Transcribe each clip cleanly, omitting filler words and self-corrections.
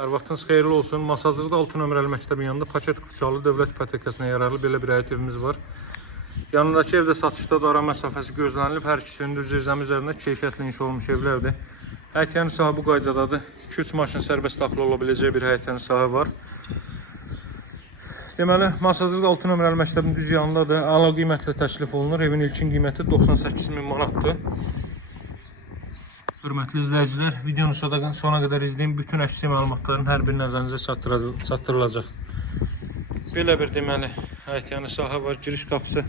Hər vaxtınız xeyirli olsun. Masazırda 6 nömrəli məktəbin yanında paket Kuçalı dövlət ipotekasına yararlı belə bir həyət evimiz var. Yanındakı evdə satışda da ara məsafəsi gözlənilib. Hər ikisi hündür zirzəmi üzərində keyfiyyətli inşa olunmuş evlərdir. Həyətyanı sahə bu qaydadadır. 2-3 maşın sərbəst daxil ola biləcək bir həyətyanı sahə var. Deməli, Masazırda 6 nömrəli məktəbin düz yanındadır. Əla qiymətlə təklif olunur. Evin ilkin qiyməti 98.000 manatdır. Hörmətli izləyicilər, videonu sona qədər izləyin. Bütün əksik məlumatların hər bir nəzərinizə çatdırılacaq. Belə bir deməli həyətyanı sahə var. Giriş qapısı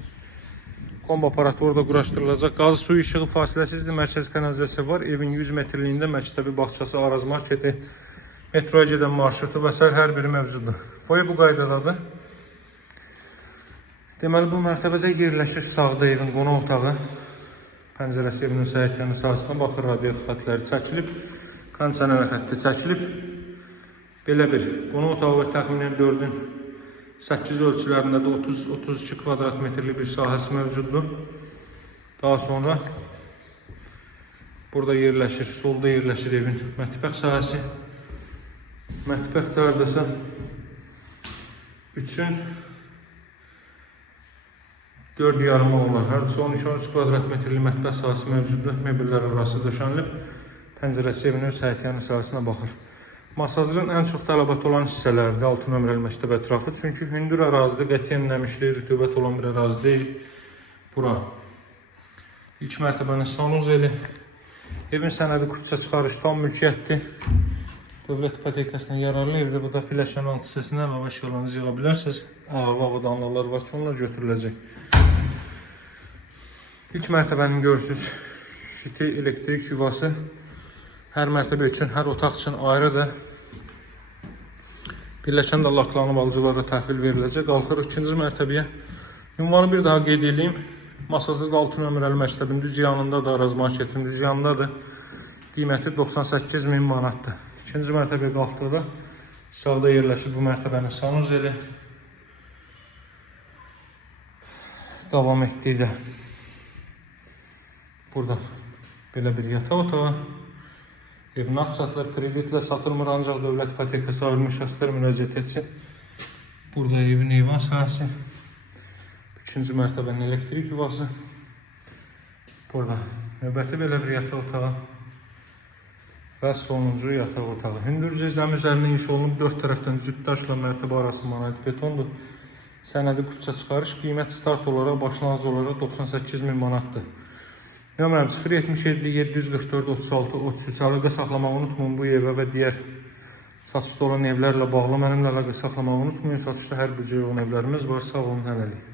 kombi aparatı orada quraşdırılacaq. Qazı suyu işığı fasiləsizdir. Mərkəzi kanalizasiya var. Evin 100 metrliyində məktəbi, bağçası, araz marketi, metroya gedən marşrutu və s. hər biri mövcuddur. Foye bu qaydadadır. Deməli, bu mərtəbədə yerləşir sağda evin qonaq otağı. Pəncərəsi evinin həyətyanı sahəsində baxır, radiator xətləri çəkilib, kondisioner xətti çəkilib. Belə bir qonaq otağı və təxminən 4-ün 8 ölçülərində də 30-32 kvadrat metrlik bir sahəsi mövcuddur. Daha sonra burada yerləşir, solda yerləşir evin mətbəx sahəsi. Mətbəx tərdəsə 3-ün 4 yarımı olar. Hər 13 kvadrat metrli mətbəx sahəsi mövcuddur. Mebellər arası döşənilib. Pəncərəsi evin öz həyətyanı sahəsinə baxır. Masazırın ən çox tələbat olan hissələrdir 6 nömrəli məktəb ətrafı. Çünki hündür ərazidə qətiyyən nəmişli, rütubət olan bir ərazi deyil. Bura ilk mərtəbənin sanuzeli. Evin sənədi kupça çıxarış tam mülkiyyətdir. Dövlət ipotekasına yararlı evdir. Bu da pilləkən alt hissəsinə əlavə əşyalarınızı yığa bilərsiniz. Avadanlılar var ki, onlar götürüləcək. İlk mərtəbənin görürsünüz şiti elektrik yuvası. Hər mərtəbə üçün, hər otaq üçün ayrıdır. Pilləkən də laklanıb alıcılara təhvil veriləcək. Qalxırıq 2-ci mərtəbəyə. Ünvanı bir daha qeyd edeyim. Masazırda 6 nömrəli məktəbin düz yanındadır, araz marketin düz yanındadır. Qiyməti 98.000 manatdır. 2-ci mərtəbəyə qalxdıqda sağda yerləşir bu mərtəbənin sanuzeli. Davam etdikdə burada belə bir yataq otağı. Evin axçatlar kreditlə satılmır, ancaq dövlət ipotekası alınmış şəxslər müraciət etsin. Burada evin eyvan sahəsi. 2-ci mərtəbənin elektrik yuvası. Burada növbəti belə bir yataq otağı. Və sonuncu yataq otağı. Hündür zirzəmi üzərində inşa olunub 4 tərəfdən cüt daşla mərtəbə arası monolit betondur. Sənədi kupça çıxarış, qiymət start olaraq, başlanğıc olaraq 98.000 manatdır. Nömrəm 077 744 36 33. Əlaqə saxlamağı unutmayın bu evə və digər satışda olan evlərlə bağlı mənimlə əlaqə saxlamağı unutmayın. Satışda hər bir cür olan evlərimiz var. Sağ olun, hələlik.